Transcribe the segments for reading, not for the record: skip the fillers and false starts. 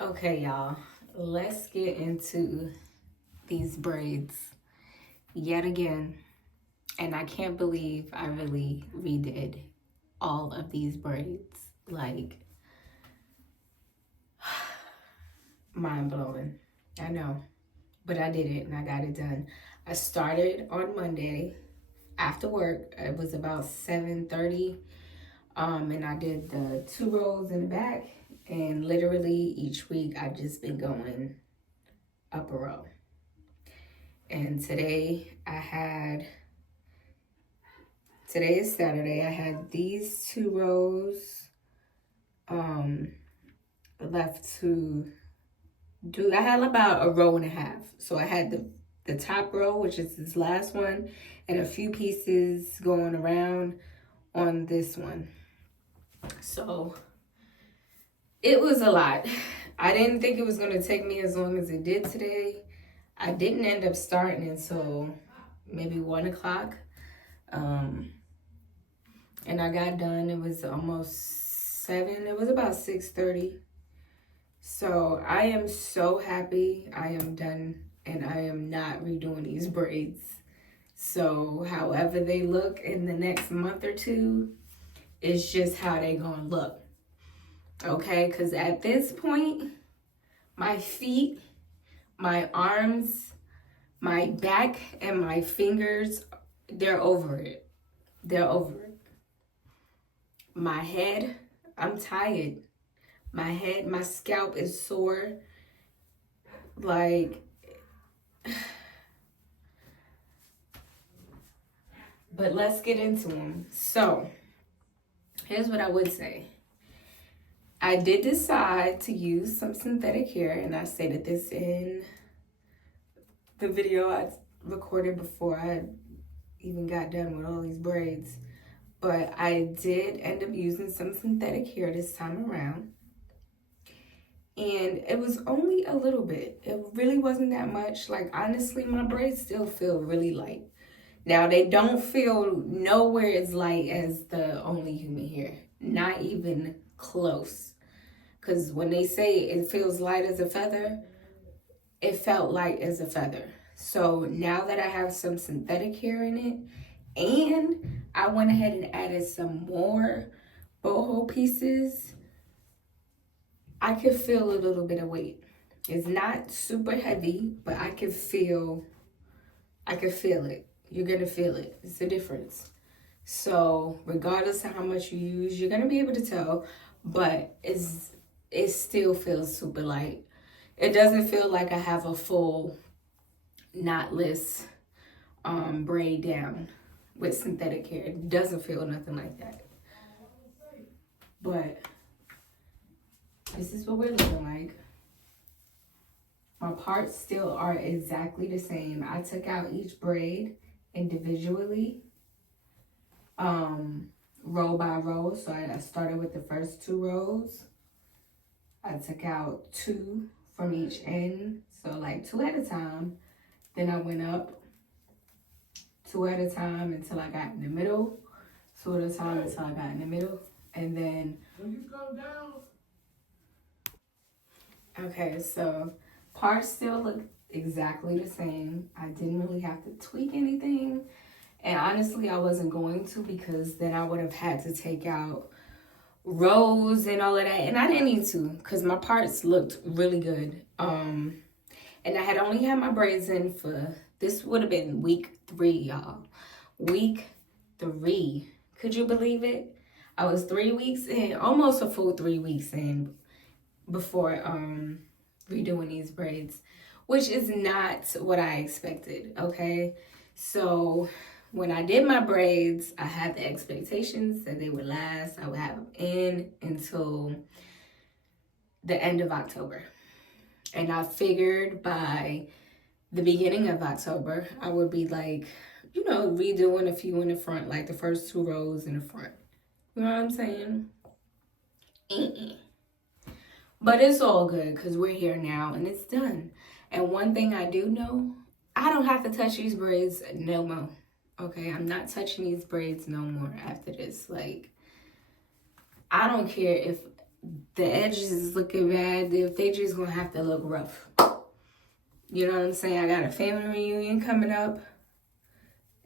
Okay, y'all, let's get into these braids yet again. And I can't believe I really redid all of these braids. Like, mind blowing. I know, but I did it and I got it done. I started on Monday after work. It was about 7:30. And I did the 2 rows in the back. And literally each week I've just been going up a row. And today is Saturday. I had these 2 rows left to do. I had about a row and a half. So I had the top row, which is this last one, and a few pieces going around on this one. So it was a lot. I didn't think it was going to take me as long as it did today. I didn't end up starting until maybe 1 o'clock. And I got done. It was almost 7. It was about 6:30. So I am so happy I am done and I am not redoing these braids. So however they look in the next month or two, it's just how they gonna look. Okay, because at this point, my feet, my arms, my back, and my fingers, they're over it. They're over it. My head, I'm tired. My head, my scalp is sore. Like, but let's get into them. So, here's what I would say. I did decide to use some synthetic hair, and I stated this in the video I recorded before I even got done with all these braids. But I did end up using some synthetic hair this time around. And it was only a little bit. It really wasn't that much. Like, honestly, my braids still feel really light. Now, they don't feel nowhere as light as the Only Human hair. Not even close. Because when they say it feels light as a feather, it felt light as a feather. So now that I have some synthetic hair in it, and I went ahead and added some more boho pieces, I could feel a little bit of weight. It's not super heavy, but I can feel it. You're gonna feel it. It's a difference. So regardless of how much you use, you're gonna be able to tell, but it still feels super light. It doesn't feel like I have a full knotless braid down with synthetic hair. It doesn't feel nothing like that. But this is what we're looking like. My parts still are exactly the same. I took out each braid individually, row by row. So I started with the first 2 rows. I took out 2 from each end, so like 2 at a time. Then I went up 2 at a time until I got in the middle, 2 at a time until I got in the middle, and then when you come down. Okay, so parts still look exactly the same. I didn't really have to tweak anything, and honestly, I wasn't going to, because then I would have had to take out rows and all of that, and I didn't need to because my parts looked really good. And I had only had my braids in for, this would have been week 3, y'all. Week 3. Could you believe it? I was 3 weeks in, almost a full 3 weeks in before redoing these braids, which is not what I expected. Okay, so when I did my braids, I had the expectations that they would last. I would have them in until the end of October. And I figured by the beginning of October, I would be like, redoing a few in the front, like the first 2 rows in the front. You know what I'm saying? But it's all good because we're here now and it's done. And one thing I do know, I don't have to touch these braids no more. Okay, I'm not touching these braids no more after this. Like, I don't care if the edges is looking bad, if they just gonna have to look rough. You know what I'm saying? I got a family reunion coming up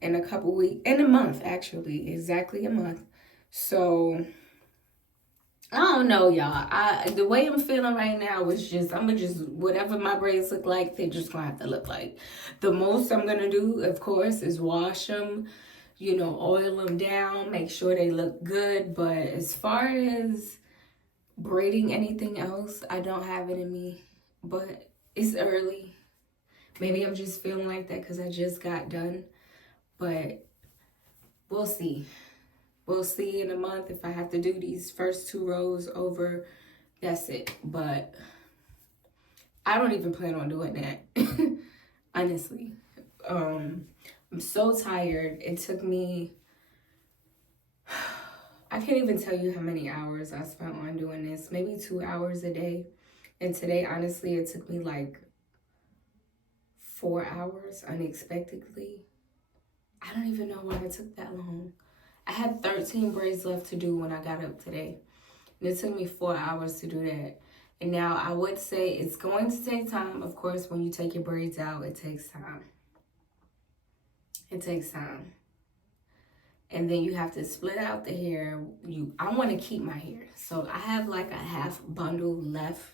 in a couple weeks, in a month actually, exactly a month. So I don't know, y'all. The way I'm feeling right now is just, I'm gonna just, whatever my braids look like, they're just gonna have to look like. The most I'm gonna do, of course, is wash them, you know, oil them down, make sure they look good. But as far as braiding anything else, I don't have it in me. But it's early. Maybe I'm just feeling like that because I just got done. But we'll see. We'll see in a month if I have to do these first 2 rows over. That's it. But I don't even plan on doing that. Honestly. I'm so tired. It took me, I can't even tell you how many hours I spent on doing this. Maybe 2 hours a day. And today, honestly, it took me like 4 hours unexpectedly. I don't even know why it took that long. I had 13 braids left to do when I got up today. And it took me 4 hours to do that. And now I would say it's going to take time. Of course, when you take your braids out, it takes time. It takes time. And then you have to split out the hair. I want to keep my hair. So I have like a half bundle left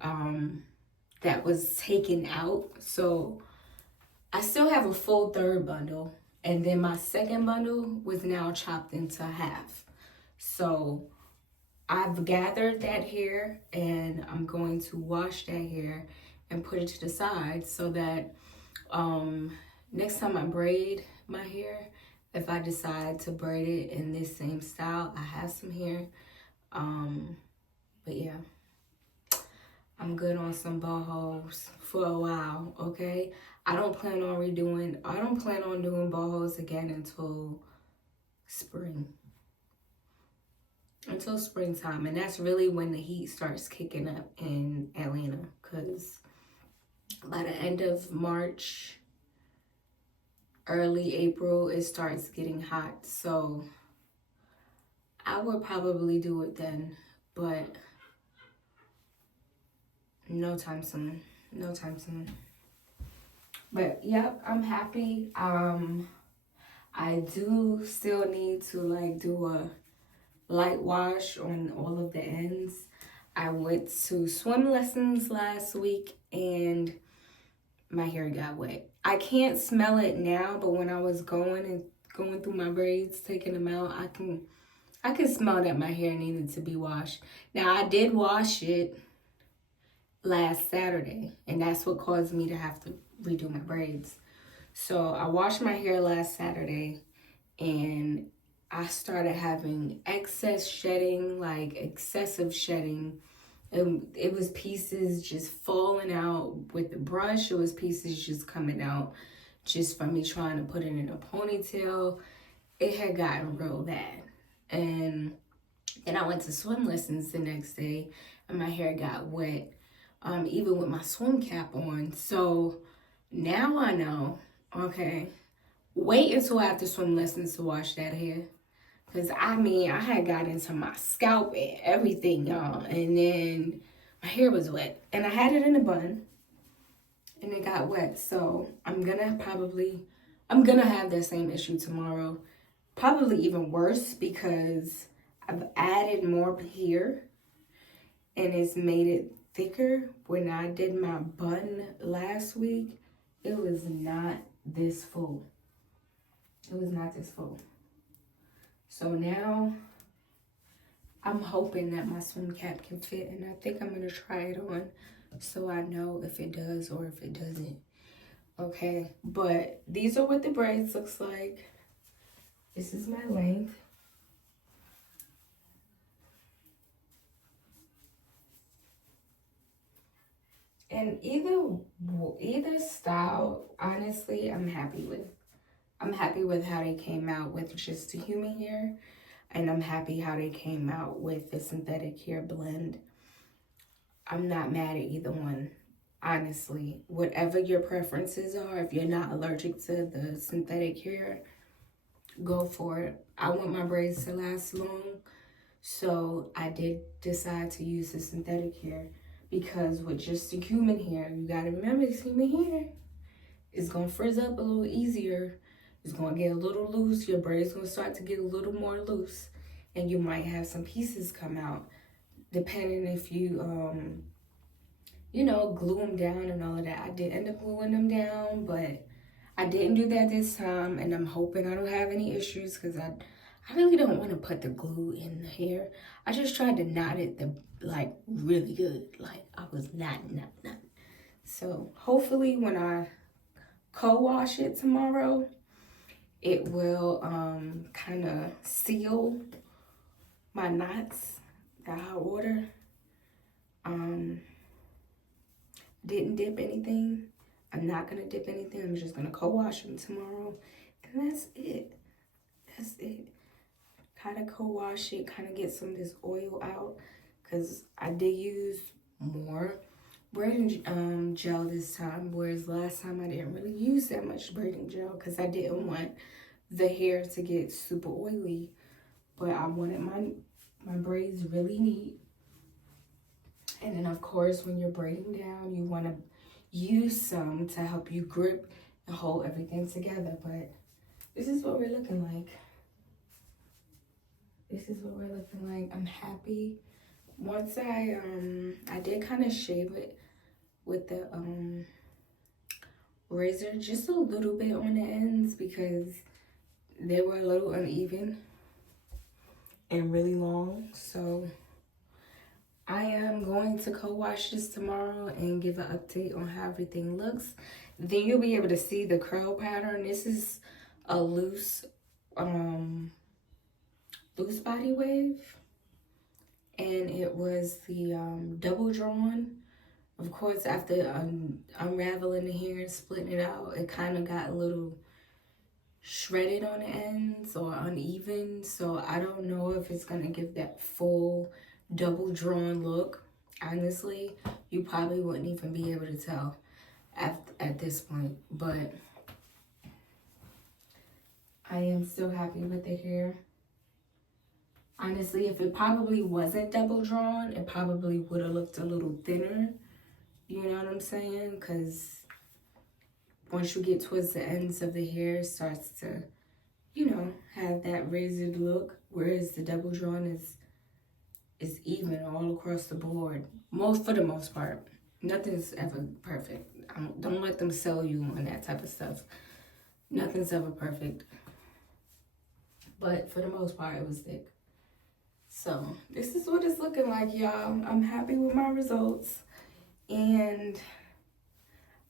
that was taken out. So I still have a full 3rd bundle. And then my 2nd bundle was now chopped into half. So I've gathered that hair and I'm going to wash that hair and put it to the side so that next time I braid my hair, if I decide to braid it in this same style, I have some hair. But yeah, I'm good on some bohos for a while, okay? I don't plan on doing bohos again until spring. Until springtime. And that's really when the heat starts kicking up in Atlanta. Because by the end of March, early April, it starts getting hot. So I would probably do it then. But no time soon. No time soon. But yep, I'm happy. I do still need to like do a light wash on all of the ends. I went to swim lessons last week and my hair got wet. I can't smell it now, but when I was going through my braids, taking them out, I can smell that my hair needed to be washed. Now I did wash it last Saturday, and that's what caused me to have to redo my braids. So I washed my hair last Saturday and I started having excess shedding, like excessive shedding. It was pieces just falling out with the brush. It was pieces just coming out just from me trying to put it in a ponytail. It had gotten real bad. And then I went to swim lessons the next day and my hair got wet, even with my swim cap on. So now I know, okay, wait until after swim lessons to wash that hair. Because, I mean, I had got into my scalp and everything, y'all. And then my hair was wet. And I had it in a bun. And it got wet. So, I'm going to have that same issue tomorrow. Probably even worse because I've added more here. And it's made it thicker. When I did my bun last week, it was not this full. It was not this full. So now I'm hoping that my swim cap can fit, and I think I'm going to try it on so I know if it does or if it doesn't. Okay, but these are what the braids looks like. This is my length. And either style, honestly, I'm happy with. I'm happy with how they came out with just the human hair. And I'm happy how they came out with the synthetic hair blend. I'm not mad at either one, honestly. Whatever your preferences are, if you're not allergic to the synthetic hair, go for it. I want my braids to last long. So I did decide to use the synthetic hair because with just the human hair, you gotta remember it's human hair. It's gonna frizz up a little easier. It's gonna get a little loose. Your braid's gonna start to get a little more loose. And you might have some pieces come out, depending if you, you know, glue them down and all of that. I did end up gluing them down, but I didn't do that this time. And I'm hoping I don't have any issues because I really don't want to put the glue in the hair. I just tried to knot it like really good. Like I was knotting. So hopefully when I co-wash it tomorrow, it will kind of seal my knots that I order. Didn't dip anything. I'm not gonna dip anything. I'm just gonna co-wash them tomorrow, and that's it. That's it. Kind of co-wash it, kind of get some of this oil out, because I did use more braiding gel this time, whereas last time I didn't really use that much braiding gel because I didn't want the hair to get super oily, but I wanted my braids really neat. And then of course when you're braiding down, you want to use some to help you grip and hold everything together. But this is what we're looking like. This is what we're looking like. I'm happy. Once I did kind of shave it with the razor just a little bit on the ends because they were a little uneven and really long. So I am going to co-wash this tomorrow and give an update on how everything looks. Then you'll be able to see the curl pattern. This is a loose body wave, and it was the double drawn. Of course, after unraveling the hair and splitting it out, it kind of got a little shredded on the ends or uneven. So I don't know if it's gonna give that full double drawn look. Honestly, you probably wouldn't even be able to tell at this point. But I am still happy with the hair. Honestly, if it probably wasn't double drawn, it probably would have looked a little thinner. You know what I'm saying? Because once you get towards the ends of the hair, it starts to, you know, have that razored look. Whereas the double drawn is even all across the board. For the most part. Nothing's ever perfect. Don't let them sell you on that type of stuff. Nothing's ever perfect. But for the most part, it was thick. So this is what it's looking like, y'all. I'm happy with my results. And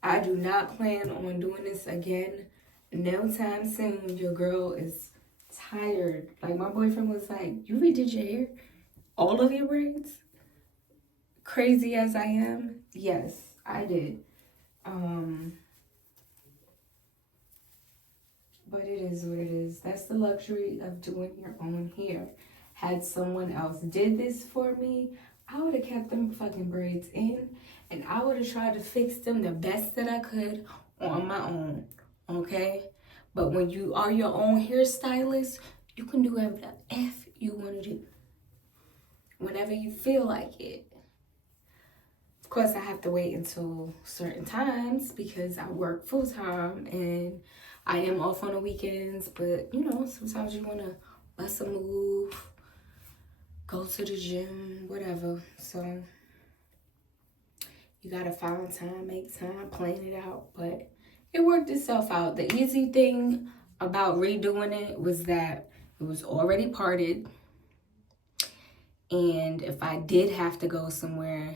I do not plan on doing this again no time soon. Your girl is tired. Like my boyfriend was like, you redid your hair? All of your braids? Crazy as I am, yes, I did. But it is what it is. That's the luxury of doing your own hair. Had someone else did this for me, I would have kept them fucking braids in, and I would have tried to fix them the best that I could on my own, okay? But when you are your own hairstylist, you can do whatever the F you want to do. Whenever you feel like it. Of course, I have to wait until certain times because I work full time and I am off on the weekends. But, you know, sometimes you want to bust a move, go to the gym, whatever. So, you got to find time, make time, plan it out. But it worked itself out. The easy thing about redoing it was that it was already parted. And if I did have to go somewhere,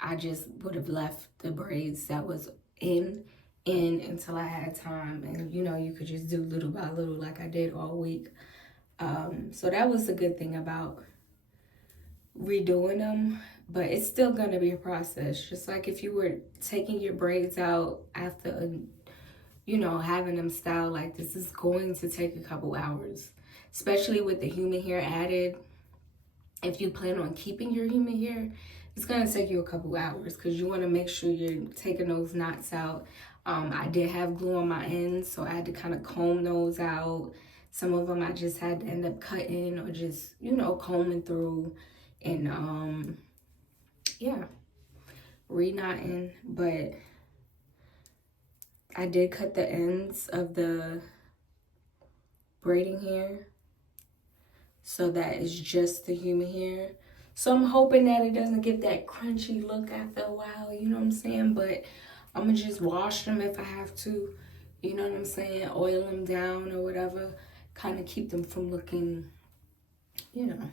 I just would have left the braids that was in until I had time. And, you know, you could just do little by little like I did all week. So that was a good thing about redoing them. But it's still going to be a process. Just like if you were taking your braids out after, you know, having them styled like this, is going to take a couple hours. Especially with the human hair added. If you plan on keeping your human hair, it's going to take you a couple hours because you want to make sure you're taking those knots out. I did have glue on my ends, so I had to kind of comb those out, Some of them I just had to end up cutting or just, you know, combing through and yeah, re-knotting. But I did cut the ends of the braiding hair so that it's just the human hair. So I'm hoping that it doesn't give that crunchy look after a while, you know what I'm saying? But I'm gonna just wash them if I have to, you know what I'm saying? Oil them down or whatever, kind of keep them from looking, you know.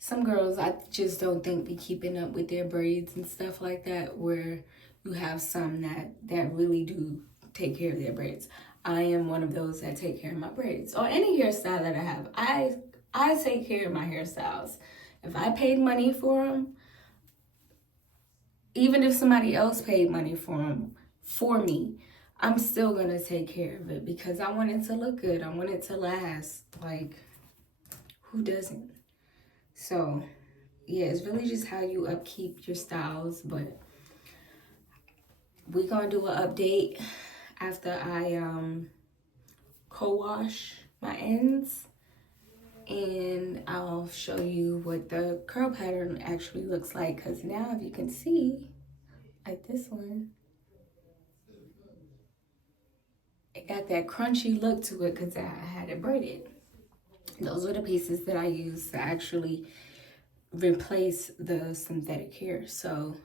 Some girls, I just don't think be keeping up with their braids and stuff like that, where you have some that really do take care of their braids. I am one of those that take care of my braids, or any hairstyle that I have. I take care of my hairstyles. If I paid money for them, even if somebody else paid money for them, for me, I'm still gonna take care of it because I want it to look good. I want it to last. Like, who doesn't? So, yeah, it's really just how you upkeep your styles. But we're gonna do an update after I co-wash my ends, and I'll show you what the curl pattern actually looks like. Because now, if you can see, like this one, it got that crunchy look to it because I had it braided. Those are the pieces that I use to actually replace the synthetic hair. So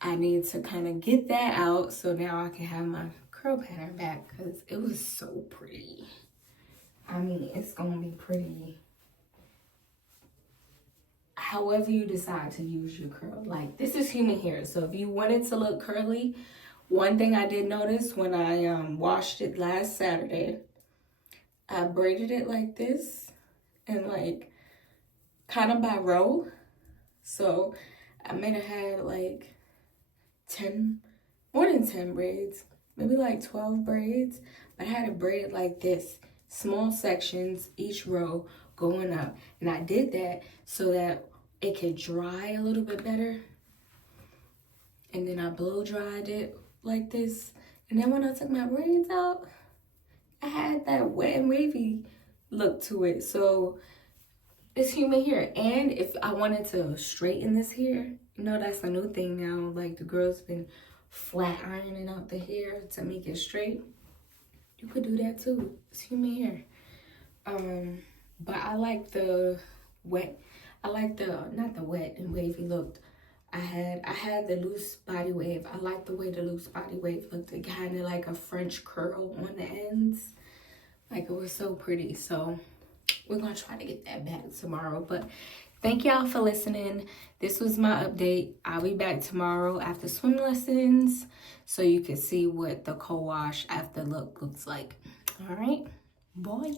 I need to kind of get that out so now I can have my curl pattern back, because it was so pretty. I mean, it's gonna be pretty however you decide to use your curl. Like, this is human hair, so if you want it to look curly, one thing I did notice when I washed it last Saturday, I braided it like this and like kind of by row. So I may have had like 10, more than 10 braids, maybe like 12 braids, but I had it braided like this, small sections, each row going up. And I did that so that it could dry a little bit better. And then I blow dried it like this. And then when I took my braids out, I had that wet and wavy look to it. So it's human hair. And if I wanted to straighten this hair, you know, that's a new thing now. Like, the girls been flat ironing out the hair to make it straight. You could do that too. It's human hair. But I like the wet. I like the, not the wet and wavy look. I had the loose body wave. I like the way the loose body wave looked. It kind of like a French curl on the ends. Like, it was so pretty. So we're gonna try to get that back tomorrow. But thank y'all for listening. This was my update. I'll be back tomorrow after swim lessons so you can see what the co-wash after look looks like. All right, bye.